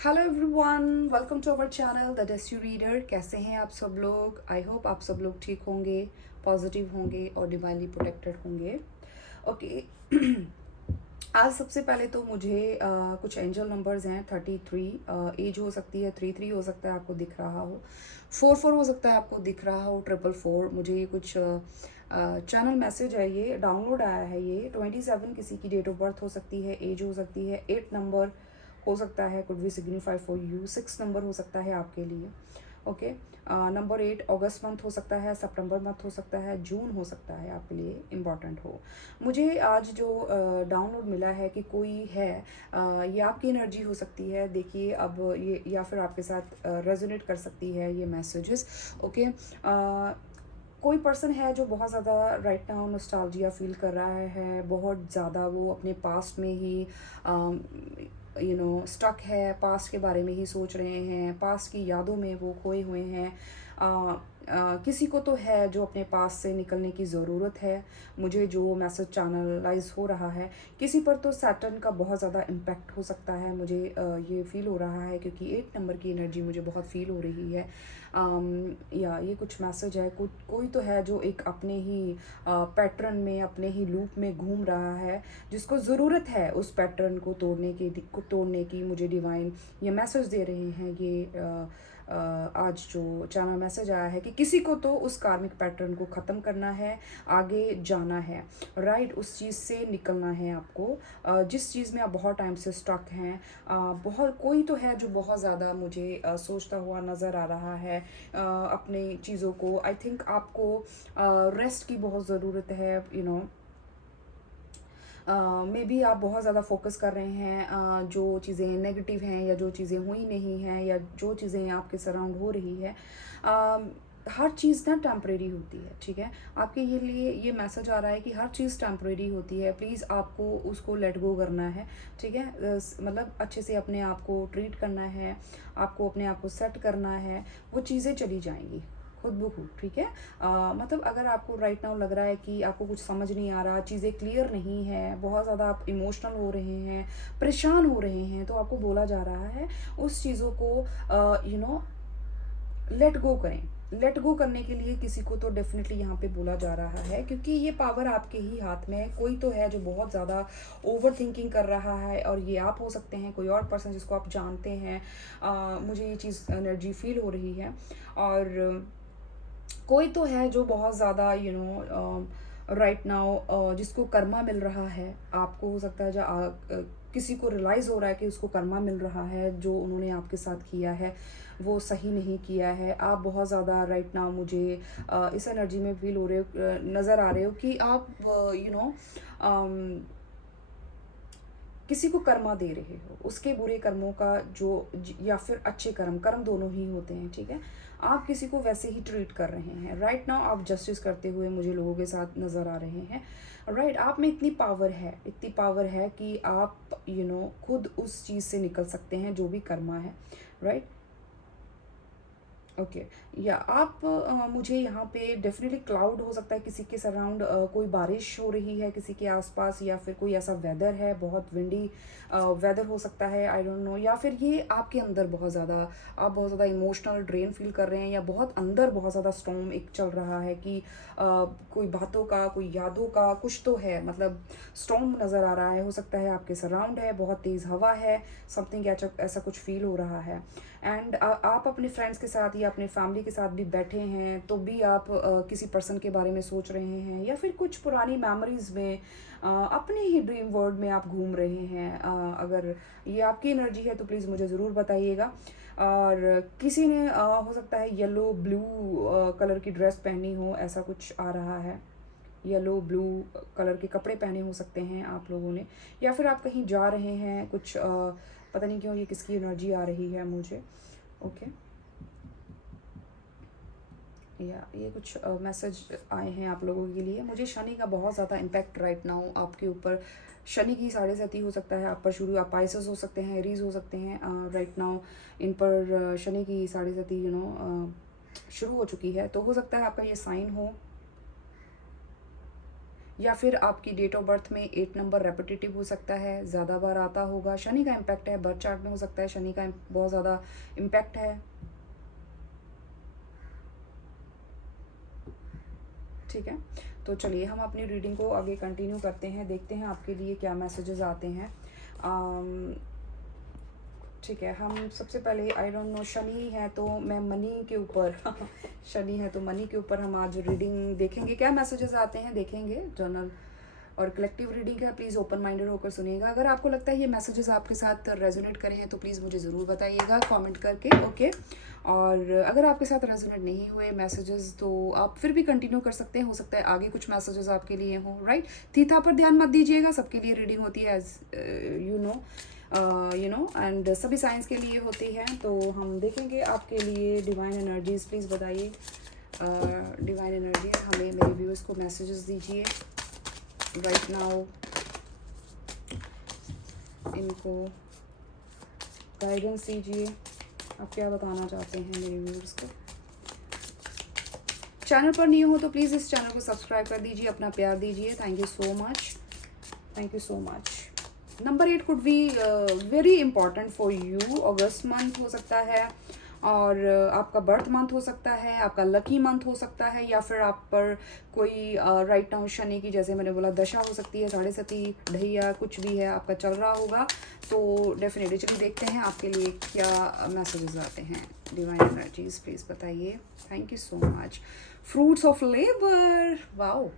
Hello everyone, welcome to our channel the डेस्यू reader. कैसे हैं आप सब लोग? आई होप आप सब लोग ठीक होंगे, पॉजिटिव होंगे और डिवाइनली प्रोटेक्टेड होंगे। ओके आज सबसे पहले तो मुझे कुछ एंजल नंबर्स हैं 33। एज हो सकती है 33, हो सकता है आपको दिख रहा हो 44, हो सकता है आपको दिख रहा हो 444। मुझे ये कुछ चैनल मैसेज है, ये डाउनलोड आया है। ये 27 किसी की डेट ऑफ बर्थ हो सकती है, एज हो सकती है, 8 नंबर हो सकता है, could be signify for you, 6 number हो सकता है आपके लिए। ओके नंबर 8 अगस्त मंथ हो सकता है, सितंबर मंथ हो सकता है, जून हो सकता है आपके लिए इम्पॉर्टेंट हो। मुझे आज जो डाउनलोड मिला है कि कोई है, ये आपकी एनर्जी हो सकती है। देखिए अब ये या फिर आपके साथ रेजोनेट कर सकती है ये मैसेजेस। ओके कोई पर्सन है जो बहुत ज़्यादा राइट नाउ नॉस्टैल्जिया फील कर रहा है, बहुत ज़्यादा वो अपने पास्ट में ही स्टक है, पास्ट के बारे में ही सोच रहे हैं, पास्ट की यादों में वो खोए हुए हैं। किसी को तो है जो अपने पास से निकलने की ज़रूरत है। मुझे जो मैसेज चैनलाइज हो रहा है, किसी पर तो सैटर्न का बहुत ज़्यादा इम्पैक्ट हो सकता है। मुझे ये फील हो रहा है क्योंकि 8 नंबर की एनर्जी मुझे बहुत फील हो रही है। या ये कुछ मैसेज है, कोई तो है जो एक अपने ही पैटर्न में, अपने ही लूप में घूम रहा है, जिसको ज़रूरत है उस पैटर्न को तोड़ने की। मुझे डिवाइन ये मैसेज दे रहे हैं। ये आज जो चैनल मैसेज आया है कि किसी को तो उस कार्मिक पैटर्न को ख़त्म करना है, आगे जाना है, राइट, उस चीज़ से निकलना है आपको। जिस चीज़ में आप बहुत टाइम से स्टक हैं, बहुत कोई तो है जो बहुत ज़्यादा मुझे सोचता हुआ नज़र आ रहा है अपने चीज़ों को। आई थिंक आपको रेस्ट की बहुत ज़रूरत है, मे बी आप बहुत ज़्यादा फोकस कर रहे हैं जो चीज़ें नेगेटिव हैं, या जो चीज़ें हुई नहीं हैं, या जो चीज़ें आपके सराउंड हो रही है। हर चीज़ ना टेम्परेरी होती है, ठीक है। आपके ये लिए ये मैसेज आ रहा है कि हर चीज़ टेम्परेरी होती है। प्लीज़ आपको उसको लेट गो करना है, ठीक है। मतलब अच्छे से अपने आप को ट्रीट करना है, आपको अपने आप को सेट करना है। वो चीज़ें चली जाएंगी खुद ब खुद, ठीक है। मतलब अगर आपको राइट नाउ लग रहा है कि आपको कुछ समझ नहीं आ रहा, चीज़ें क्लियर नहीं है, बहुत ज़्यादा आप इमोशनल हो रहे हैं, परेशान हो रहे हैं, तो आपको बोला जा रहा है उस चीज़ों को लेट गो करें। लेट गो करने के लिए किसी को तो डेफिनेटली यहाँ पे बोला जा रहा है, क्योंकि ये पावर आपके ही हाथ में है। कोई तो है जो बहुत ज़्यादा ओवर थिंकिंग कर रहा है, और ये आप हो सकते हैं, कोई और पर्सन जिसको आप जानते हैं। मुझे ये चीज़ एनर्जी फील हो रही है। और कोई तो है जो बहुत ज़्यादा राइट नाउ जिसको कर्मा मिल रहा है। आपको हो सकता है किसी को रियलाइज़ हो रहा है कि उसको कर्मा मिल रहा है, जो उन्होंने आपके साथ किया है वो सही नहीं किया है। आप बहुत ज़्यादा राइट नाउ मुझे इस एनर्जी में फील हो रहे हो, नज़र आ रहे हो कि आप किसी को कर्मा दे रहे हो, उसके बुरे कर्मों का या फिर अच्छे कर्म, कर्म दोनों ही होते हैं, ठीक है। आप किसी को वैसे ही ट्रीट कर रहे हैं। राइट नाउ आप जस्टिस करते हुए मुझे लोगों के साथ नज़र आ रहे हैं। राइट आप में इतनी पावर है, इतनी पावर है कि आप खुद उस चीज़ से निकल सकते हैं जो भी कर्मा है, राइट। ओके या आप मुझे यहाँ पे डेफिनेटली क्लाउड हो सकता है किसी के सराउंड, कोई बारिश हो रही है किसी के आसपास, या फिर कोई ऐसा वेदर है, बहुत विंडी वेदर हो सकता है, आई डोंट नो। या फिर ये आपके अंदर आप बहुत ज़्यादा इमोशनल ड्रेन फील कर रहे हैं, या बहुत अंदर बहुत ज़्यादा स्टॉर्म एक चल रहा है कि कोई बातों का, कोई यादों का कुछ तो है, मतलब स्टॉर्म नज़र आ रहा है। हो सकता है आपके सराउंड है, बहुत तेज़ हवा है, समथिंग ऐसा कुछ फील हो रहा है। एंड आप अपने फ्रेंड्स के साथ या अपने फैमिली के साथ भी बैठे हैं, तो भी आप किसी पर्सन के बारे में सोच रहे हैं, या फिर कुछ पुरानी मेमोरीज में अपने ही ड्रीम वर्ल्ड में आप घूम रहे हैं। अगर ये आपकी एनर्जी है तो प्लीज़ मुझे ज़रूर बताइएगा। और किसी ने हो सकता है येलो ब्लू कलर की ड्रेस पहनी हो, ऐसा कुछ आ रहा है। येलो ब्लू कलर के कपड़े पहने हो सकते हैं आप लोगों ने, या फिर आप कहीं जा रहे हैं कुछ पता नहीं क्यों ये किसकी एनर्जी आ रही है मुझे। ओके या ये कुछ मैसेज आए हैं आप लोगों के लिए। मुझे शनि का बहुत ज़्यादा इम्पैक्ट राइट नाउ आपके ऊपर, शनि की 7.5 हो सकता है आप पर शुरू, आप पाइसेस हो सकते हैं, एरीज हो सकते हैं। राइट नाउ इन पर शनि की 7.5 शुरू हो चुकी है, तो हो सकता है आपका ये साइन हो, या फिर आपकी डेट ऑफ बर्थ में 8 नंबर रेपिटेटिव हो सकता है, ज़्यादा बार आता होगा। शनि का इम्पैक्ट है, बर्थ चार्ट में हो सकता है शनि का बहुत ज़्यादा इम्पैक्ट है। ठीक है, तो चलिए हम अपनी रीडिंग को आगे कंटिन्यू करते हैं, देखते हैं आपके लिए क्या मैसेजेस आते हैं। ठीक है, हम सबसे पहले आई डोंट नो, शनि है तो मैं मनी के ऊपर शनि है तो मनी के ऊपर हम आज रीडिंग देखेंगे, क्या मैसेजेस आते हैं देखेंगे। जर्नल और कलेक्टिव रीडिंग है, प्लीज़ ओपन माइंडेड होकर सुनिएगा। अगर आपको लगता है ये मैसेजेस आपके साथ रेजोनेट करें हैं तो प्लीज़ मुझे ज़रूर बताइएगा कमेंट करके, ओके। और अगर आपके साथ रेजोनेट नहीं हुए मैसेजेस तो आप फिर भी कंटिन्यू कर सकते हैं, हो सकता है आगे कुछ मैसेजेस आपके लिए हों, राइट। थीथा पर ध्यान मत दीजिएगा, सबके लिए रीडिंग होती है एज यू नो एंड सभी साइंस के लिए होती है। तो हम देखेंगे आपके लिए डिवाइन एनर्जीज, प्लीज़ बताइए डिवाइन एनर्जी हमें, मेरे व्यूअर्स को मैसेजेस दीजिए राइट नाउ, इनको गाइडेंस दीजिए, आप क्या बताना चाहते हैं मेरे व्यूअर्स को। चैनल पर न्यू हो तो प्लीज़ इस चैनल को सब्सक्राइब कर दीजिए, अपना प्यार दीजिए, thank you so much, thank you so much. Number 8 could be very important for you, August month हो सकता है और आपका बर्थ मंथ हो सकता है, आपका लकी मंथ हो सकता है, या फिर आप पर कोई राइट नाउ शनि की, जैसे मैंने बोला, दशा हो सकती है, 7.5 ढैया कुछ भी है आपका चल रहा होगा। तो डेफिनेटली चलिए देखते हैं आपके लिए क्या मैसेजेस आते हैं। डिवाइन एनर्जीज प्लीज़ बताइए, thank you so much. Fruits of labour, wow,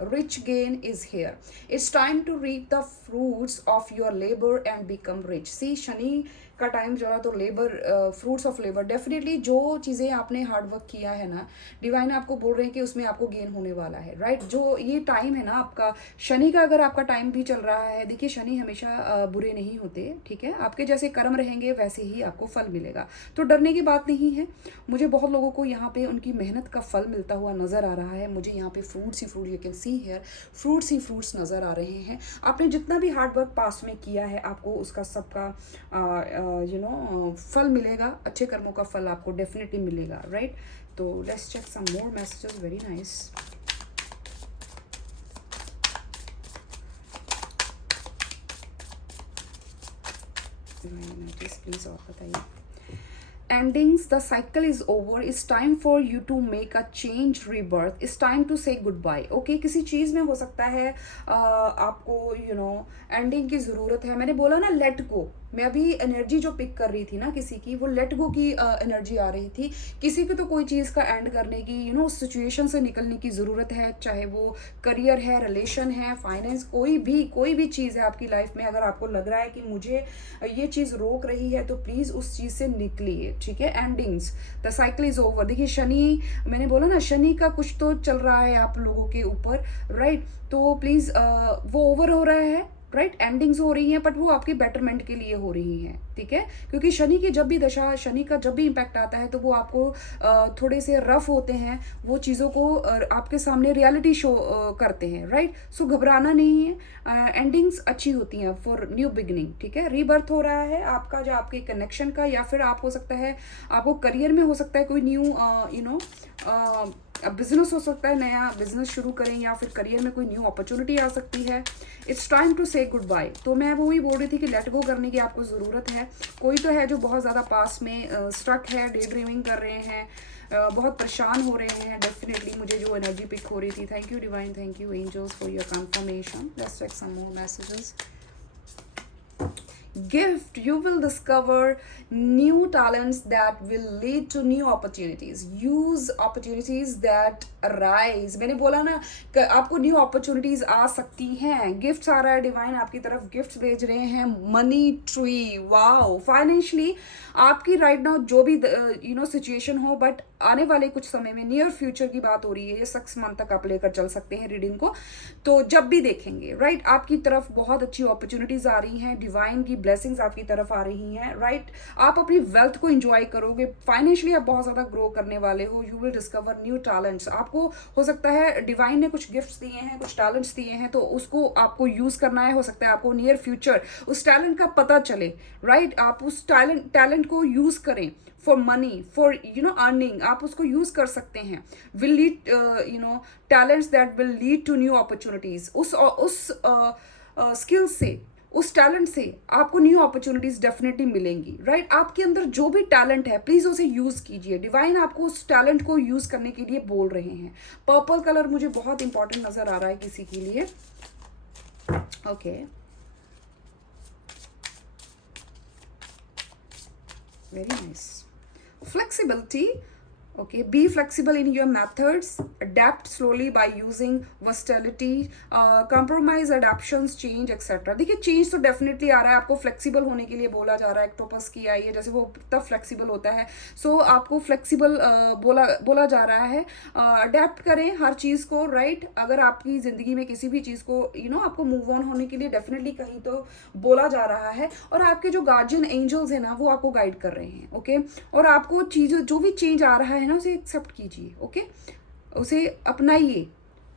rich gain is here, it's time to reap the fruits of your labor and become rich। see Shani का टाइम जो है तो labour, fruits of labour, definitely जो चीज़ें आपने hard work किया है ना, डिवाइन आपको बोल रहे हैं कि उसमें आपको गेन होने वाला है, राइट। जो ये टाइम है ना आपका शनि का, अगर आपका टाइम भी चल रहा है, देखिए शनि हमेशा बुरे नहीं होते, ठीक है। आपके जैसे कर्म रहेंगे वैसे ही आपको फल मिलेगा, तो डरने की बात नहीं है। मुझे बहुत लोगों को यहाँ पे उनकी मेहनत का फल मिलता हुआ नज़र आ रहा है। मुझे यहाँ पे fruits he fruit, you can see here, fruits he fruits नज़र आ रहे हैं। आपने जितना भी हार्ड वर्क पास में किया है, आपको उसका सबका फल मिलेगा, अच्छे कर्मों का फल आपको डेफिनेटली मिलेगा, राइट। तो let's check some more messages, very nice. Please और बताइए। Endings, the cycle is over, it's time for you to make a change, rebirth, it's time to say goodbye, okay। किसी चीज़ में हो सकता है आपको एंडिंग की ज़रूरत है। मैंने बोला ना लेट गो, मैं अभी एनर्जी जो पिक कर रही थी ना किसी की, वो लेट गो की एनर्जी आ रही थी। किसी को तो कोई चीज़ का एंड करने की, उस सिचुएशन से निकलने की ज़रूरत है, चाहे वो करियर है, रिलेशन है, फाइनेंस, कोई भी चीज़ है आपकी लाइफ में। अगर आपको लग रहा है कि मुझे ये चीज़ रोक रही है तो प्लीज़ उस चीज़ से निकलिए, ठीक है। Endings, the cycle is over. देखिए शनि, मैंने बोला ना शनि का कुछ तो चल रहा है आप लोगों के ऊपर, राइट। तो प्लीज़ वो ओवर हो रहा है, राइट। एंडिंग्स हो रही हैं बट वो आपके बेटरमेंट के लिए हो रही हैं, ठीक है। क्योंकि शनि की जब भी दशा, शनि का जब भी इम्पैक्ट आता है तो वो आपको थोड़े से रफ होते हैं, वो चीज़ों को आपके सामने रियलिटी शो करते हैं, राइट। सो घबराना नहीं है, एंडिंग्स अच्छी होती हैं फॉर न्यू बिगिनिंग, ठीक है। रीबर्थ हो रहा है आपका, जो आपके कनेक्शन का, या फिर आप हो सकता है आपको करियर में हो सकता है कोई न्यू बिजनेस हो सकता है, नया बिजनेस शुरू करें, या फिर करियर में कोई न्यू अपॉर्चुनिटी आ सकती है। इट्स टाइम टू से गुड बाय। तो मैं वही बोल रही थी कि लेट गो करने की आपको ज़रूरत है। कोई तो है जो बहुत ज़्यादा पास में स्ट्रक है, डे ड्रीमिंग कर रहे हैं, बहुत परेशान हो रहे हैं। डेफिनेटली मुझे जो एनर्जी पिक हो रही थी, thank you divine, thank you angels for your confirmation. Let's check some more messages. Gift, you will discover new talents that will lead to new opportunities. Use opportunities that arise। मैंने बोला ना कि आपको new opportunities आ सकती हैं। Gifts आ रहा है, divine आपकी तरफ गिफ्ट्स भेज रहे हैं। Money tree, wow. फाइनेंशियली आपकी राइट नाउ जो भी सिचुएशन हो, बट आने वाले कुछ समय में, नियर फ्यूचर की बात हो रही है, ये 6 मंथ तक आप लेकर चल सकते हैं रीडिंग को। तो जब भी देखेंगे, राइट, आपकी तरफ बहुत अच्छी अपॉर्चुनिटीज आ रही हैं, डिवाइन की ब्लेसिंग्स आपकी तरफ आ रही हैं, राइट। आप अपनी वेल्थ को इंजॉय करोगे, फाइनेंशियली आप बहुत ज़्यादा ग्रो करने वाले हो। You will discover new talents. आपको हो सकता है डिवाइन ने कुछ गिफ्ट्स दिए हैं, कुछ टैलेंट्स दिए हैं, तो उसको आपको यूज़ करना है। हो सकता है आपको नियर फ्यूचर उस टैलेंट का पता चले, राइट। आप उस टैलेंट को यूज़ करें फॉर मनी, फॉर अर्निंग। आप उसको यूज कर सकते हैं। Will lead talents that will lead to new opportunities. उस स्किल से, उस टैलेंट से आपको न्यू अपॉर्चुनिटीज डेफिनेटली मिलेंगी, राइट। आपके अंदर जो भी टैलेंट है प्लीज उसे यूज कीजिए। डिवाइन आपको उस टैलेंट को यूज करने के लिए बोल रहे हैं। पर्पल कलर मुझे बहुत इंपॉर्टेंट नजर आ रहा है किसी के लिए। Okay, very nice. Flexibility. Okay, be flexible in your methods, adapt slowly by using versatility, compromise, adaptations, change, etc. देखिए चेंज तो डेफिनेटली आ रहा है, आपको फ्लेक्सिबल होने के लिए बोला जा रहा है। एक्टोपस की आई है, जैसे वो तब फ्लेक्सिबल होता है, सो आपको फ्लेक्सिबल बोला जा रहा है। अडेप्ट करें हर चीज़ को, राइट। अगर आपकी ज़िंदगी में किसी भी चीज़ को आपको मूव ऑन होने के लिए डेफिनेटली कहीं तो बोला जा रहा है, और आपके जो गार्जियन एंजल्स हैं ना वो आपको गाइड कर रहे हैं, ओके। और आपको चीज़ जो भी चेंज आ रहा है ना उसे एक्सेप्ट कीजिए, ओके। उसे अपनाइए,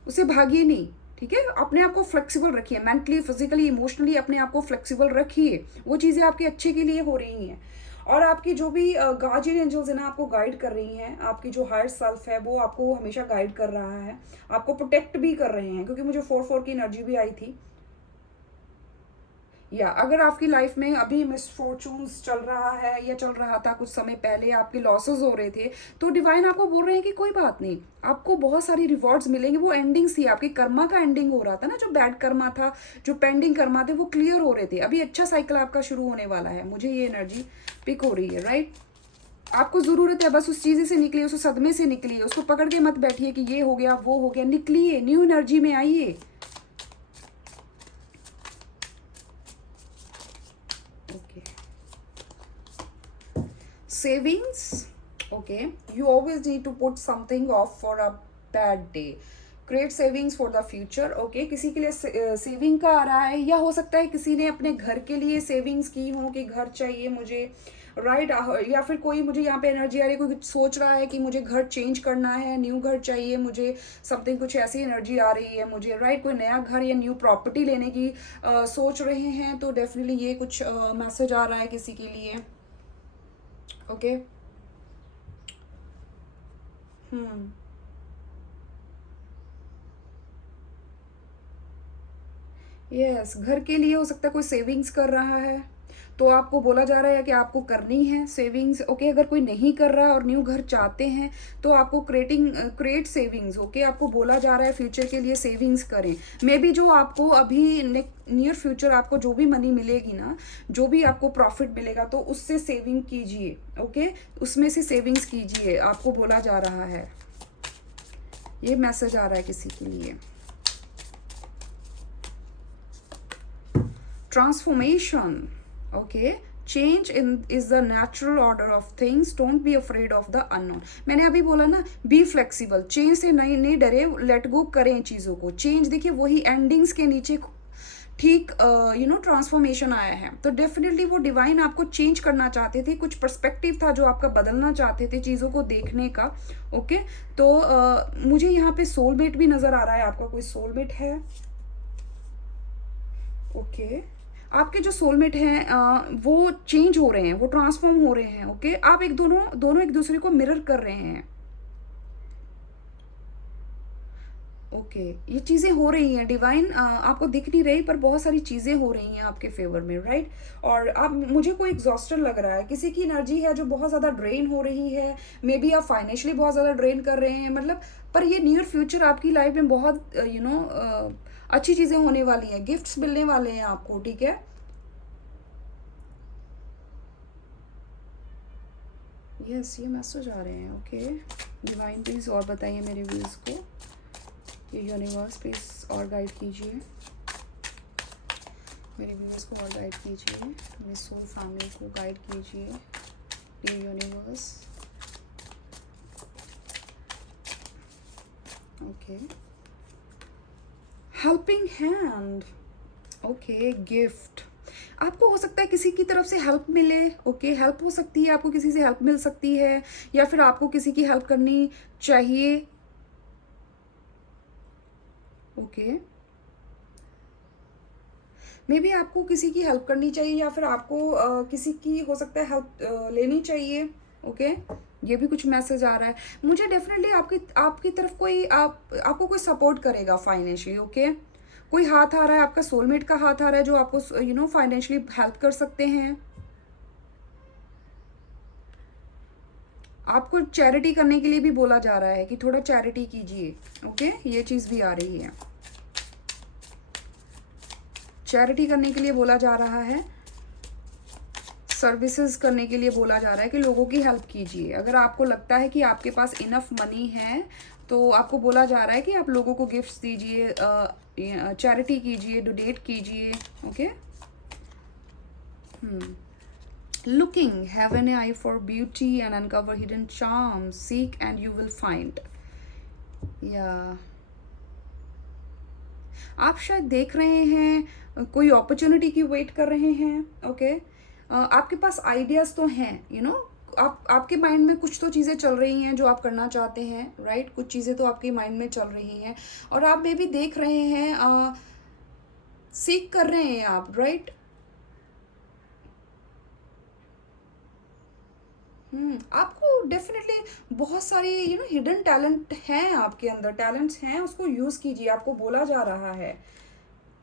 उसे भागिए नहीं, ठीक है। अपने आप को फ्लेक्सिबल रखिए, मेंटली, फिजिकली, इमोशनली अपने आप को फ्लेक्सिबल रखिए। वो चीज़ें आपके अच्छे के लिए हो रही हैं। और आपकी जो भी गार्जियन एंजल्स है ना आपको गाइड कर रही हैं। आपकी जो हायर सेल्फ है वो आपको हमेशा गाइड कर रहा है, आपको प्रोटेक्ट भी कर रहे हैं, क्योंकि मुझे 4-4 की एनर्जी भी आई थी। या अगर आपकी लाइफ में अभी मिसफॉर्चून्स चल रहा है या चल रहा था कुछ समय पहले, आपके लॉसेस हो रहे थे, तो डिवाइन आपको बोल रहे हैं कि कोई बात नहीं, आपको बहुत सारी रिवॉर्ड्स मिलेंगे। वो एंडिंग्स थी, आपके कर्मा का एंडिंग हो रहा था ना, जो बैड कर्मा था, जो पेंडिंग कर्मा थे वो क्लियर हो रहे थे। अभी अच्छा साइकिल आपका शुरू होने वाला है, मुझे ये एनर्जी पिक हो रही है, राइट। आपको ज़रूरत है बस उस चीज़ से निकलिए, उस सदमे से निकलिए, उसको पकड़ के मत बैठिए कि ये हो गया वो हो गया। निकलिए, न्यू एनर्जी में आइए। Savings, okay, you always need to put something off for a bad day. Create savings for the future, okay। किसी के लिए सेविंग का आ रहा है, या हो सकता है किसी ने अपने घर के लिए सेविंग्स की हो कि घर चाहिए मुझे, राइट। या फिर कोई, मुझे यहाँ पे एनर्जी आ रही है, कोई सोच रहा है कि मुझे घर चेंज करना है, न्यू घर चाहिए मुझे, समथिंग कुछ ऐसी एनर्जी आ रही है मुझे, राइट। कोई नया घर या न्यू प्रॉपर्टी लेने की सोच रहे हैं, तो डेफिनेटली ये कुछ मैसेज आ रहा है किसी के लिए, ओके। यस, घर के लिए हो सकता है कोई सेविंग्स कर रहा है, तो आपको बोला जा रहा है कि आपको करनी है सेविंग्स, ओके। अगर कोई नहीं कर रहा है और न्यू घर चाहते हैं तो आपको क्रिएट सेविंग्स, ओके। आपको बोला जा रहा है फ्यूचर के लिए सेविंग्स करें। मे बी जो आपको अभी नियर फ्यूचर आपको जो भी मनी मिलेगी ना, जो भी आपको प्रॉफिट मिलेगा, तो उससे सेविंग कीजिए, ओके। उसमें से सेविंग्स कीजिए, आपको बोला जा रहा है। ये मैसेज आ रहा है किसी के लिए। Transformation, okay, change is the natural order of things, don't be afraid of the unknown। मैंने अभी बोला ना, बी फ्लेक्सिबल, चेंज से नहीं डरे, लेट गो करें चीज़ों को। चेंज देखिए वही एंडिंग्स के नीचे ठीक ट्रांसफॉर्मेशन आया है, तो डेफिनेटली वो डिवाइन आपको चेंज करना चाहते थे। कुछ पर्सपेक्टिव था जो आपका बदलना चाहते थे चीज़ों को देखने का, ओके। तो मुझे यहाँ पे सोलमेट भी नज़र आ रहा है। आपका कोई सोलमेट है, ओके। आपके जो सोलमेट हैं वो चेंज हो रहे हैं, वो ट्रांसफॉर्म हो रहे हैं, ओके। आप दोनों एक दूसरे को मिरर कर रहे हैं, ओके। ये चीज़ें हो रही हैं, डिवाइन आपको दिख नहीं रही पर बहुत सारी चीज़ें हो रही हैं आपके फेवर में, राइट। और आप, मुझे कोई एग्जॉस्टर लग रहा है, किसी की एनर्जी है जो बहुत ज़्यादा ड्रेन हो रही है। मे बी आप फाइनेंशियली बहुत ज़्यादा ड्रेन कर रहे हैं, मतलब। पर ये नियर फ्यूचर आपकी लाइफ में बहुत अच्छी चीज़ें होने वाली हैं, गिफ्ट्स मिलने वाले हैं आपको, ठीक है। यस, ये मैसेज आ रहे हैं, ओके। डिवाइन प्लीज़ और बताइए मेरे व्यूज़ को, ये यूनिवर्स प्लीज़ और गाइड कीजिए, मेरे व्यूज़ को और गाइड कीजिए, मेरी सोल फैमिली को गाइड कीजिए, ये universe, okay. Helping hand, okay. Gift, आपको हो सकता है किसी की तरफ से हेल्प मिले, ओके, हेल्प हो सकती है, आपको किसी से हेल्प मिल सकती है, या फिर आपको किसी की हेल्प करनी चाहिए, ओके। मे बी आपको किसी की हेल्प करनी चाहिए, या फिर आपको किसी की हो सकता है हेल्प लेनी चाहिए, ओके। ये भी कुछ मैसेज आ रहा है मुझे। डेफिनेटली आपकी आपकी तरफ कोई आपको कोई सपोर्ट करेगा फाइनेंशियली, ओके। कोई हाथ आ रहा है, आपका सोलमेट का हाथ आ रहा है, जो आपको फाइनेंशियली हेल्प कर सकते हैं। आपको चैरिटी करने के लिए भी बोला जा रहा है कि थोड़ा चैरिटी कीजिए, ओके। ये चीज़ भी आ रही है, चैरिटी करने के लिए बोला जा रहा है, सर्विसेज करने के लिए बोला जा रहा है कि लोगों की हेल्प कीजिए। अगर आपको लगता है कि आपके पास इनफ मनी है, तो आपको बोला जा रहा है कि आप लोगों को गिफ्ट्स दीजिए, चैरिटी कीजिए, डोनेट कीजिए, okay. Looking, have an I for beauty and uncover hidden charm, seek and you will find. या आप शायद देख रहे हैं, कोई अपॉर्चुनिटी की वेट कर रहे हैं, ओके। आपके पास आइडियाज़ तो हैं, आपके माइंड में कुछ तो चीज़ें चल रही हैं जो आप करना चाहते हैं, राइट। कुछ चीज़ें तो आपके माइंड में चल रही हैं, और आप मे भी देख रहे हैं, सीख कर रहे हैं आप, राइट। आपको डेफिनेटली बहुत सारी हिडन टैलेंट हैं आपके अंदर, टैलेंट्स हैं, उसको यूज़ कीजिए। आपको बोला जा रहा है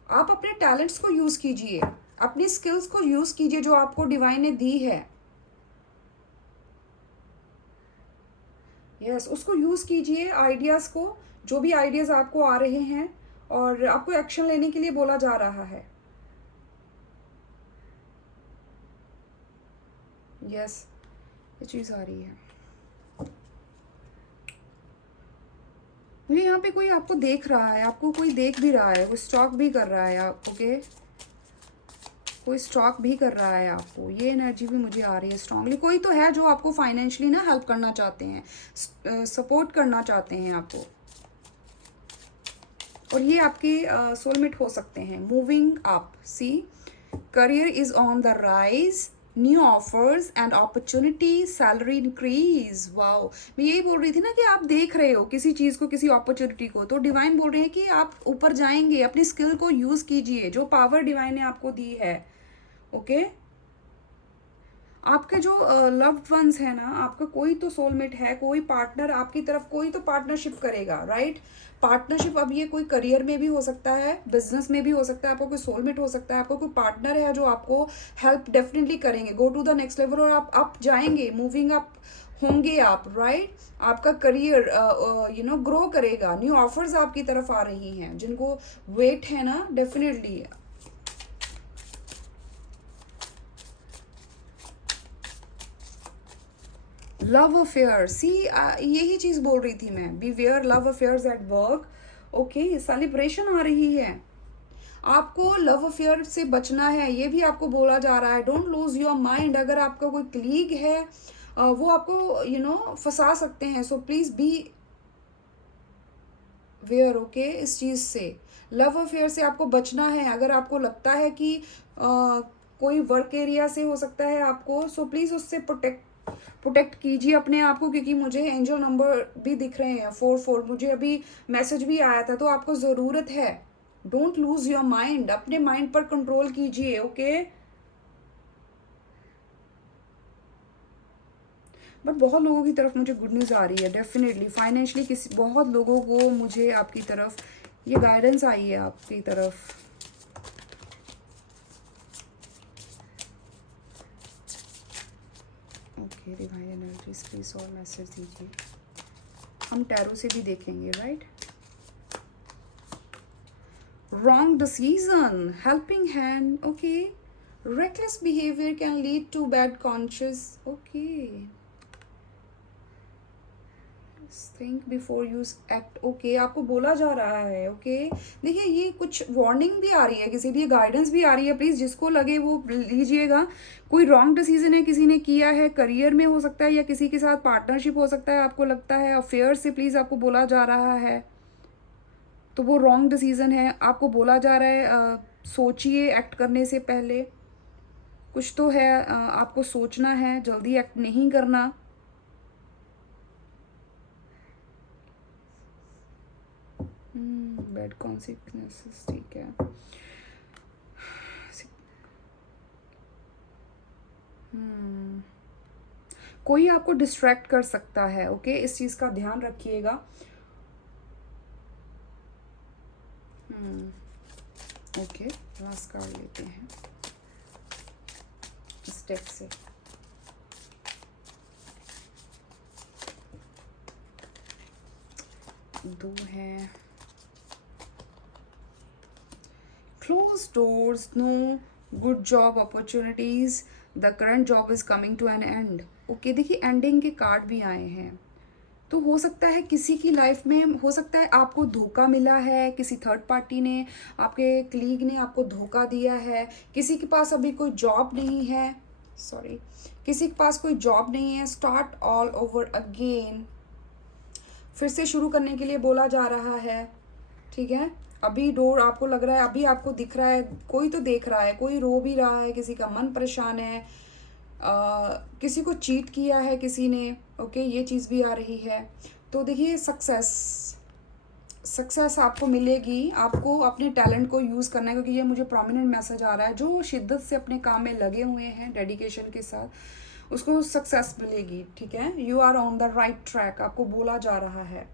आप अपने टैलेंट्स को यूज़ कीजिए, अपनी स्किल्स को यूज़ कीजिए जो आपको डिवाइन ने दी है। यस, उसको यूज़ कीजिए, आइडियाज़ को, जो भी आइडियाज़ आपको आ रहे हैं, और आपको एक्शन लेने के लिए बोला जा रहा है। यस, ये चीज़ आ रही है मुझे। यहाँ पे कोई आपको देख रहा है, आपको कोई देख भी रहा है, कोई स्टॉक भी कर रहा है आप, ओके। कोई स्टॉक भी कर रहा है आपको, ये एनर्जी भी मुझे आ रही है स्ट्रांगली। कोई तो है जो आपको फाइनेंशियली ना हेल्प करना चाहते हैं, सपोर्ट करना चाहते हैं आपको, और ये आपके सोलमेट हो सकते हैं। Moving up, see, career is on the rise, new offers and opportunity, salary increase. Wow, मैं यही बोल रही थी ना कि आप देख रहे हो किसी चीज़ को, किसी अपॉर्चुनिटी को, तो डिवाइन बोल रहे हैं कि आप ऊपर जाएंगे। अपनी स्किल को यूज़ कीजिए, जो पावर डिवाइन ने आपको दी है, ओके। आपके जो लव्ड वंस है ना, आपका कोई तो सोलमेट है, कोई पार्टनर आपकी तरफ, कोई तो पार्टनरशिप करेगा, राइट। पार्टनरशिप, अब ये कोई करियर में भी हो सकता है, बिजनेस में भी हो सकता है, आपको कोई सोलमेट हो सकता है, आपको कोई पार्टनर है जो आपको हेल्प डेफिनेटली करेंगे, go to the next level, और आप अप जाएंगे, मूविंग अप होंगे आप, राइट। आपका करियर ग्रो करेगा, न्यू ऑफर्स आपकी तरफ आ रही हैं, जिनको वेट है ना, डेफिनेटली। लव अफेयर, सी, यही चीज़ बोल रही थी मैं, beware love affairs at work, okay. Celebration आ रही है, आपको लव अफेयर से बचना है, ये भी आपको बोला जा रहा है। Don't lose your mind. अगर आपका कोई क्लीग है, वो आपको फंसा सकते हैं, so please beware, okay. इस चीज़ से, लव अफेयर से आपको बचना है। अगर आपको लगता है कि कोई वर्क एरिया से हो सकता है आपको, सो प्लीज़ उससे प्रोटेक्ट कीजिए अपने आप को, क्योंकि मुझे एंजल नंबर भी दिख रहे हैं 44, मुझे अभी मैसेज भी आया था, तो आपको ज़रूरत है। डोंट लूज योर माइंड, अपने माइंड पर कंट्रोल कीजिए, ओके। बट बहुत लोगों की तरफ मुझे गुड न्यूज़ आ रही है, डेफिनेटली फाइनेंशियली किसी बहुत लोगों को मुझे आपकी तरफ ये गाइडेंस आई है आपकी तरफ। ओके, डिवाइन एनर्जीज प्लीज और मैसेज दीजिए। हम टैरो से भी देखेंगे, right. Wrong decision, helping hand, okay. Reckless behavior can lead to bad conscience, okay. Think before you act, okay. आपको बोला जा रहा है, ओके। देखिए, ये कुछ वार्निंग भी आ रही है, किसी भी गाइडेंस भी आ रही है, प्लीज़ जिसको लगे वो लीजिएगा। कोई रॉन्ग डिसीजन है, किसी ने किया है, करियर में हो सकता है, या किसी के साथ पार्टनरशिप हो सकता है, आपको लगता है अफेयर से प्लीज़ आपको बोला जा रहा है, तो वो रॉन्ग डिसीजन है। आपको बोला जा रहा है सोचिए एक्ट करने से पहले, कुछ तो है, आपको सोचना है, जल्दी एक्ट नहीं करना। बैड कॉन्सिक्वेंसेस, ठीक है। कोई आपको डिस्ट्रैक्ट कर सकता है, ओके, इस चीज़ का ध्यान रखिएगा। ओके, लास्ट कार्ड लेते हैं इस डेक से। दो हैं, close doors, no good job opportunities, the current job is coming to an end. Okay, देखिए एंडिंग के कार्ड भी आए हैं, तो हो सकता है किसी की लाइफ में, हो सकता है आपको धोखा मिला है, किसी थर्ड पार्टी ने, आपके कलीग ने आपको धोखा दिया है, किसी के पास अभी कोई जॉब नहीं है, सॉरी, किसी के पास कोई जॉब नहीं है, स्टार्ट ऑल ओवर अगेन, फिर से शुरू करने के लिए बोला जा रहा है, ठीक है। अभी डोर आपको लग रहा है, अभी आपको दिख रहा है, कोई तो देख रहा है, कोई रो भी रहा है, किसी का मन परेशान है, किसी को चीट किया है किसी ने, ओके, ये चीज़ भी आ रही है। तो देखिए सक्सेस आपको मिलेगी, आपको अपने टैलेंट को यूज़ करना है, क्योंकि ये मुझे प्रोमिनेंट मैसेज आ रहा है। जो शिद्दत से अपने काम में लगे हुए हैं डेडिकेशन के साथ, उसको सक्सेस मिलेगी, ठीक है। You are on the right track, आपको बोला जा रहा है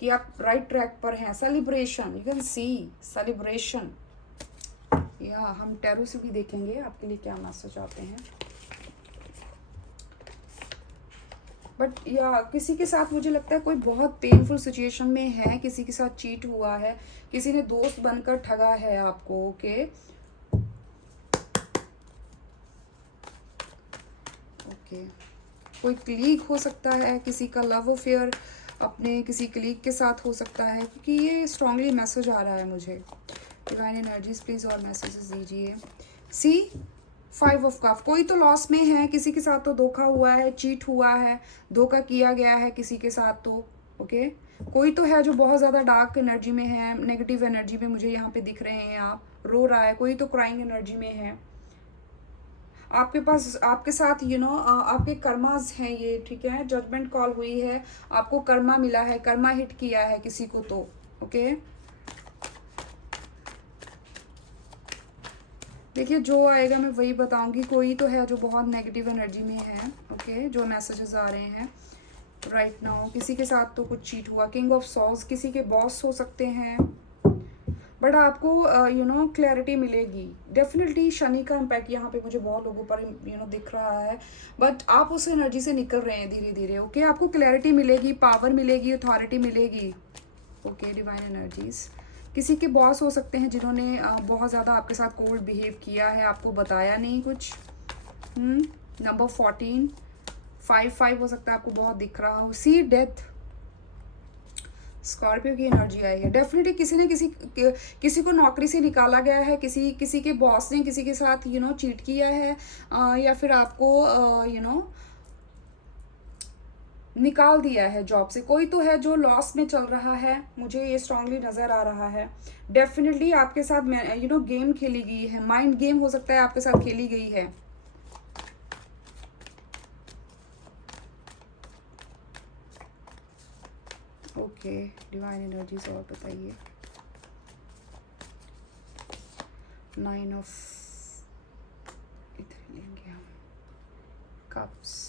कि आप राइट ट्रैक पर हैं। Celebration, you can see celebration. या हम टैरो से भी देखेंगे आपके लिए क्या मैसेज आते हैं। बट या किसी के साथ मुझे लगता है कोई बहुत पेनफुल सिचुएशन में है, किसी के साथ चीट हुआ है, किसी ने दोस्त बनकर ठगा है आपको, ओके ओके। कोई क्लीग हो सकता है, किसी का लव अफेयर अपने किसी क्लीग के साथ हो सकता है, क्योंकि ये स्ट्रांगली मैसेज आ रहा है मुझे। डिवाइन एनर्जीज प्लीज और मैसेजेस दीजिए। सी 5 ऑफ कप, कोई तो लॉस में है, किसी के साथ तो धोखा हुआ है, चीट हुआ है, धोखा किया गया है किसी के साथ, तो ओके। कोई तो है जो बहुत ज़्यादा डार्क एनर्जी में है, नेगेटिव एनर्जी में मुझे यहाँ पे दिख रहे हैं, आप रो रहा है, कोई तो क्राइंग एनर्जी में है। आपके पास, आपके साथ आपके कर्मास हैं ये, ठीक है। जजमेंट कॉल हुई है, आपको कर्मा मिला है, कर्मा हिट किया है किसी को, तो ओके। देखिए जो आएगा मैं वही बताऊंगी। कोई तो है जो बहुत नेगेटिव एनर्जी में है, ओके, जो मैसेजेस आ रहे हैं राइट नाउ। किसी के साथ तो कुछ चीट हुआ। किंग ऑफ सॉर्ड्स, किसी के बॉस हो सकते हैं, बट आपको क्लैरिटी मिलेगी डेफिनेटली। शनि का इम्पैक्ट यहाँ पे मुझे बहुत लोगों पर दिख रहा है, बट आप उस एनर्जी से निकल रहे हैं धीरे धीरे, ओके। आपको क्लैरिटी मिलेगी, पावर मिलेगी, अथॉरिटी मिलेगी, ओके। डिवाइन एनर्जीज, किसी के बॉस हो सकते हैं जिन्होंने बहुत ज़्यादा आपके साथ कोल्ड बिहेव किया है, आपको बताया नहीं कुछ। नंबर 14, 5 हो सकता है, आपको बहुत दिख रहा हो। सी डेथ, स्कॉर्पियो की एनर्जी आई है। डेफिनेटली किसी ने किसी को नौकरी से निकाला गया है, किसी के बॉस ने किसी के साथ चीट किया है, या फिर आपको निकाल दिया है जॉब से। कोई तो है जो लॉस में चल रहा है, मुझे ये स्ट्रांगली नज़र आ रहा है। डेफिनेटली आपके साथ गेम खेली गई है, माइंड गेम हो सकता है आपके साथ खेली गई है। ओके, डिवाइन एनर्जीज और बताइए। 9 ऑफ इधर लेंगे हम, कप्स।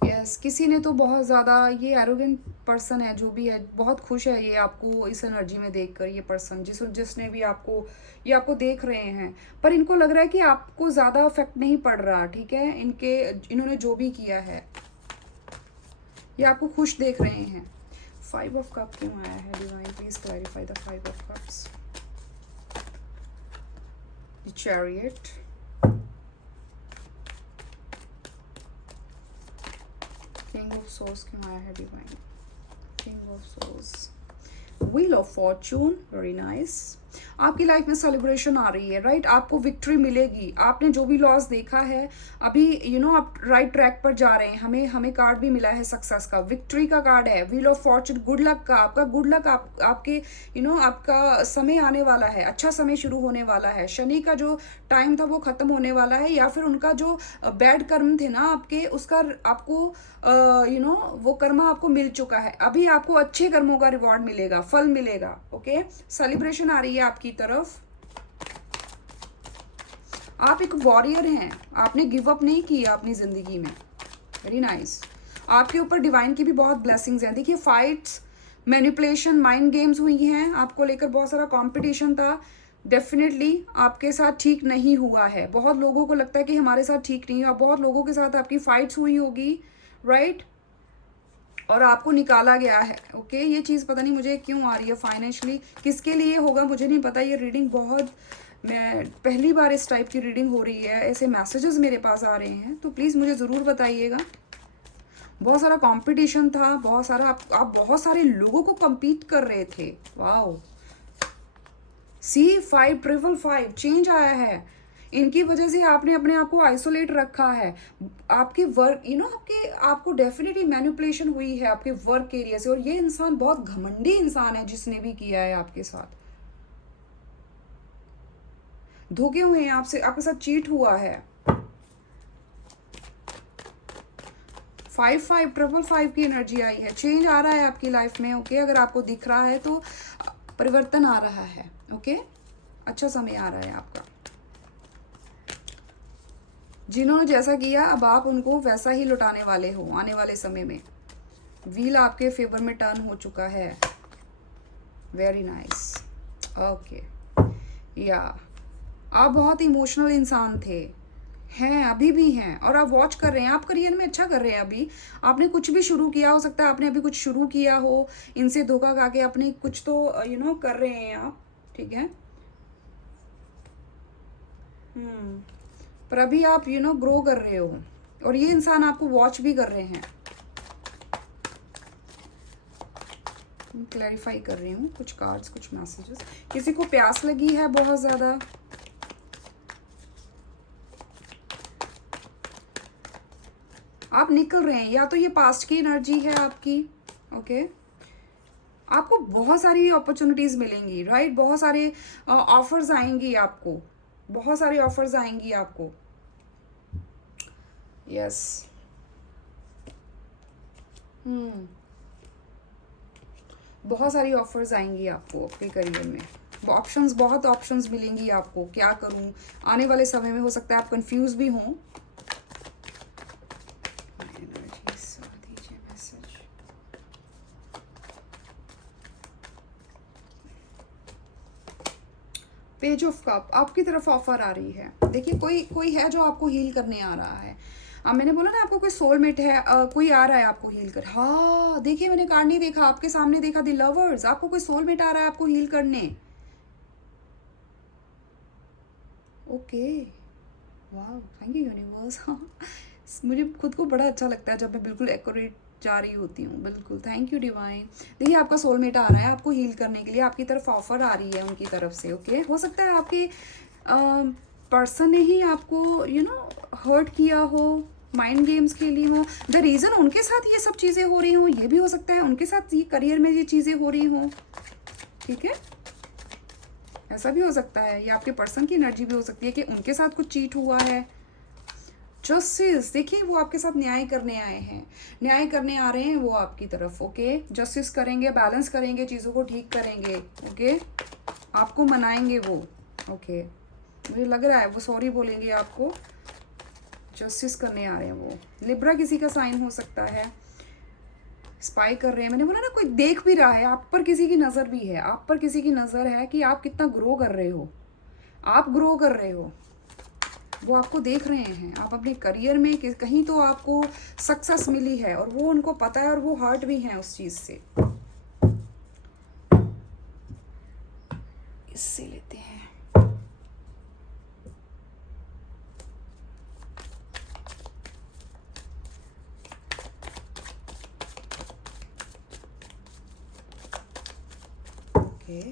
यस, किसी ने तो बहुत ज़्यादा, ये एरोगेंट पर्सन है जो भी है, बहुत खुश है ये आपको इस एनर्जी में देखकर। ये पर्सन जिसने भी आपको, ये आपको देख रहे हैं, पर इनको लग रहा है कि आपको ज़्यादा इफेक्ट नहीं पड़ रहा, ठीक है। इन्होंने जो भी किया है, ये आपको खुश देख रहे हैं। 5 ऑफ कप क्यों आया है? Divine please clarify the 5 of cups. The chariot, king of source क्यों आया है? Divine, king of source, wheel of Fortune, very nice. आपकी लाइफ में सेलिब्रेशन आ रही है, राइट? आपको विक्ट्री मिलेगी। आपने जो भी लॉस देखा है, अभी आप राइट ट्रैक पर जा रहे हैं। हमें हमें कार्ड भी मिला है सक्सेस का, विक्ट्री का कार्ड है, wheel of Fortune, good luck का। आपका गुड लक आपके आपका समय आने वाला है, अच्छा समय शुरू होने वाला है। शनि का जो टाइम था वो खत्म होने वाला है, या फिर उनका जो बैड कर्म थे ना आपके, उसका आपको वो कर्मा आपको मिल चुका है। अभी आपको अच्छे कर्मों का रिवॉर्ड मिलेगा, फल मिलेगा। ओके, सेलिब्रेशन आ रही है आपकी तरफ। आप एक वॉरियर हैं, आपने गिव अप नहीं किया अपनी जिंदगी में। Very nice. आपके ऊपर डिवाइन की भी बहुत ब्लेसिंग्स हैं। देखिए, फाइट्स, मैनिपुलेशन, माइंड गेम्स हुई हैं, आपको लेकर बहुत सारा कंपटीशन था। डेफिनेटली आपके साथ ठीक नहीं हुआ है। बहुत लोगों को लगता है कि हमारे साथ ठीक नहीं हुआ, बहुत लोगों के साथ आपकी फाइट्स हुई होगी, राइट? और आपको निकाला गया है। ओके, ये चीज़ पता नहीं मुझे क्यों आ रही है फाइनेंशियली, किसके लिए होगा मुझे नहीं पता। ये रीडिंग बहुत, मैं पहली बार इस टाइप की रीडिंग हो रही है, ऐसे मैसेजेस मेरे पास आ रहे हैं, तो प्लीज़ मुझे ज़रूर बताइएगा। बहुत सारा कंपटीशन था, बहुत सारा आप बहुत सारे लोगों को compete कर रहे थे। वाओ, C555 चेंज आया है। इनकी वजह से आपने अपने आप को आइसोलेट रखा है। आपके वर्क आपको डेफिनेटली मैनिपुलेशन हुई है आपके वर्क एरिया से, और ये इंसान बहुत घमंडी इंसान है जिसने भी किया है आपके साथ। धोखे हुए हैं आपसे, आपके साथ चीट हुआ है। 5555 की एनर्जी आई है। चेंज आ रहा है आपकी लाइफ में। ओके, अगर आपको दिख रहा है तो परिवर्तन आ रहा है। ओके, अच्छा समय आ रहा है आपका। जिन्होंने जैसा किया, अब आप उनको वैसा ही लौटाने वाले हो आने वाले समय में। व्हील आपके फेवर में टर्न हो चुका है। Very nice. ओके, या आप बहुत इमोशनल इंसान थे, हैं, अभी भी हैं, और आप वॉच कर रहे हैं। आप करियर में अच्छा कर रहे हैं। अभी आपने कुछ भी शुरू किया, हो सकता है आपने अभी कुछ शुरू किया हो, इनसे धोखा खा के अपने कुछ तो कर रहे हैं आप, ठीक है। पर अभी आप ग्रो कर रहे हो, और ये इंसान आपको वॉच भी कर रहे हैं। क्लैरिफाई कर रही हूँ कुछ कार्ड्स, कुछ मैसेजेस। किसी को प्यास लगी है बहुत ज़्यादा, आप निकल रहे हैं, या तो ये पास्ट की एनर्जी है आपकी। ओके, आपको बहुत सारी अपॉर्चुनिटीज़ मिलेंगी, राइट? बहुत सारे ऑफर्स आएंगी आपको, बहुत सारी ऑफर्स आएंगी आपको। यस, बहुत सारी ऑफर्स आएंगी आपको आपके करियर में। बहुत ऑप्शंस मिलेंगी आपको। क्या करूं आने वाले समय में, हो सकता है आप कंफ्यूज भी हों। पेज ऑफ कप, आपकी तरफ ऑफर आ रही है। देखिए, कोई है जो आपको हील करने आ रहा है। मैंने बोला ना आपको कोई सोलमेट है, कोई आ रहा है आपको हील कर। हाँ, देखिए, मैंने कार्ड नहीं देखा, आपके सामने देखा द लवर्स। आपको कोई सोलमेट आ रहा है आपको हील करने। ओके, वाह, थैंक यू यूनिवर्स। मुझे खुद को बड़ा अच्छा लगता है जब मैं बिल्कुल एक्यूरेट जा रही होती हूँ। बिल्कुल, थैंक यू डिवाइन। देखिए, आपका सोलमेट आ रहा है आपको हील करने के लिए, आपकी तरफ ऑफर आ रही है उनकी तरफ से। ओके, हो सकता है आपके पर्सन ने ही आपको हर्ट किया हो, माइंड गेम्स खेली हो। द रीज़न उनके साथ ये सब चीज़ें हो रही हों, ये भी हो सकता है उनके साथ ये करियर में ये चीज़ें हो रही हों, ठीक है। ऐसा भी हो सकता है। ये आपके पर्सन की एनर्जी भी हो सकती है कि उनके साथ कुछ चीट हुआ है। जस्टिस, देखिए, वो आपके साथ न्याय करने आए हैं, न्याय करने आ रहे हैं वो आपकी तरफ। ओके, जस्टिस करेंगे, बैलेंस करेंगे, चीज़ों को ठीक करेंगे। ओके, आपको मनाएंगे वो। ओके, मुझे लग रहा है वो सॉरी बोलेंगे आपको। जस्टिस करने आ रहे हैं वो। लिब्रा किसी का साइन हो सकता है। स्पाई कर रहे हैं, मैंने बोला ना, कोई देख भी रहा है आप पर, किसी की नज़र भी है आप पर, किसी की नज़र है कि आप कितना ग्रो कर रहे हो। आप ग्रो कर रहे हो, वो आपको देख रहे हैं। आप अपने करियर में कहीं तो आपको सक्सेस मिली है, और वो उनको पता है, और वो हर्ट भी हैं उस चीज़ से। इससे लेते हैं। ओके,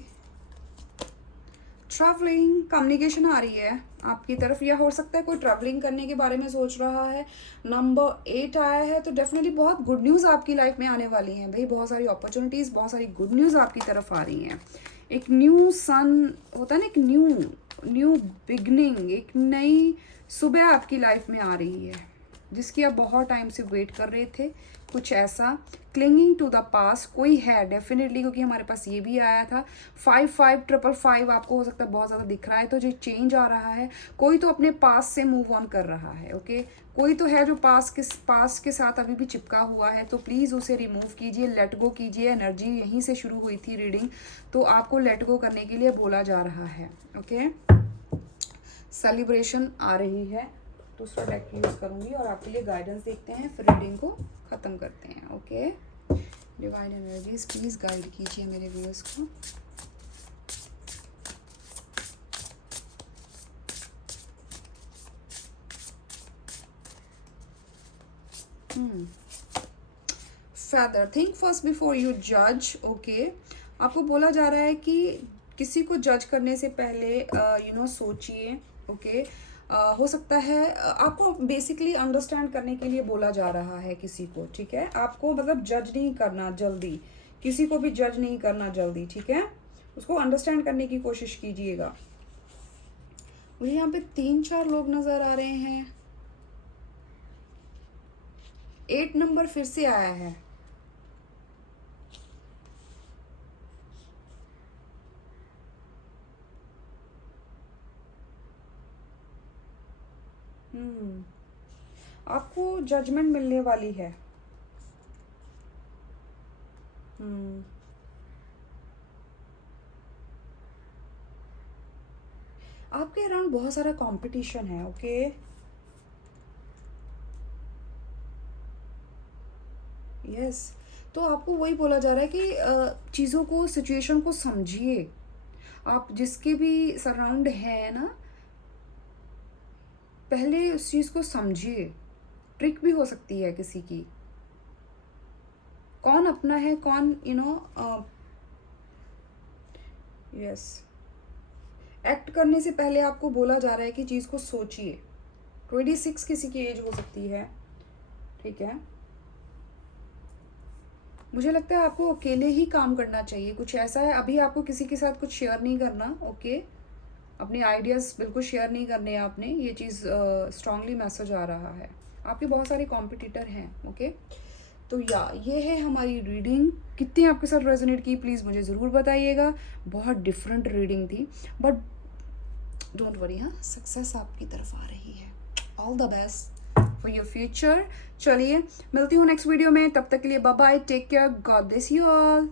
ट्रैवलिंग कम्युनिकेशन आ रही है आपकी तरफ, या हो सकता है कोई ट्रैवलिंग करने के बारे में सोच रहा है। नंबर 8 आया है, तो डेफिनेटली बहुत गुड न्यूज़ आपकी लाइफ में आने वाली हैं भाई, बहुत सारी अपॉर्चुनिटीज़, बहुत सारी गुड न्यूज़ आपकी तरफ आ रही हैं। एक न्यू सन होता है ना, एक न्यू बिगनिंग, एक नई सुबह आपकी लाइफ में आ रही है, जिसकी आप बहुत टाइम से वेट कर रहे थे। कुछ ऐसा क्लिंगिंग टू द पास कोई है डेफिनेटली, क्योंकि हमारे पास ये भी आया था 5555 आपको हो सकता है बहुत ज़्यादा दिख रहा है, तो जो चेंज आ रहा है, कोई तो अपने पास से मूव ऑन कर रहा है। ओके, कोई तो है जो पास के साथ अभी भी चिपका हुआ है, तो प्लीज़ उसे रिमूव कीजिए, लेट गो कीजिए। एनर्जी यहीं से शुरू हुई थी रीडिंग, तो आपको लेट गो करने के लिए बोला जा रहा है। ओके, सेलिब्रेशन आ रही है। दूसरा डेक यूज़ करूँगी और आपके लिए गाइडेंस देखते हैं, फिर रीडिंग को ख़त्म करते हैं। Okay, divine energies please guide कीजिए मेरे व्यूअर्स को। Feather, think first before you जज। ओके, आपको बोला जा रहा है कि किसी को जज करने से पहले सोचिए। ओके, हो सकता है आपको बेसिकली अंडरस्टैंड करने के लिए बोला जा रहा है किसी को, ठीक है। आपको मतलब जज नहीं करना जल्दी, किसी को भी जज नहीं करना जल्दी, ठीक है। उसको अंडरस्टैंड करने की कोशिश कीजिएगा। मुझे यहाँ पे 3-4 लोग नज़र आ रहे हैं। 8 नंबर फिर से आया है। आपको जजमेंट मिलने वाली है। आपके अराउंड बहुत सारा कंपटीशन है। ओके, यस, तो आपको वही बोला जा रहा है कि चीज़ों को, सिचुएशन को समझिए। आप जिसके भी सराउंड हैं ना, पहले उस चीज़ को समझिए। ट्रिक भी हो सकती है किसी की, कौन अपना है कौन यस, एक्ट करने से पहले आपको बोला जा रहा है कि चीज़ को सोचिए। 26 किसी की एज हो सकती है, ठीक है। मुझे लगता है आपको अकेले ही काम करना चाहिए, कुछ ऐसा है। अभी आपको किसी के साथ कुछ शेयर नहीं करना। ओके, अपने आइडियाज़ बिल्कुल शेयर नहीं करने आपने, ये चीज़ स्ट्रांगली मैसेज आ रहा है। आपके बहुत सारे कॉम्पिटिटर हैं। ओके, तो ये है हमारी रीडिंग। कितनी आपके साथ रेजोनेट की प्लीज़ मुझे ज़रूर बताइएगा। बहुत डिफरेंट रीडिंग थी, बट डोंट वरी, हाँ, सक्सेस आपकी तरफ आ रही है। All the best for your future. चलिए, मिलती हूँ नेक्स्ट वीडियो में, तब तक के लिए bye bye, take care, God bless you all.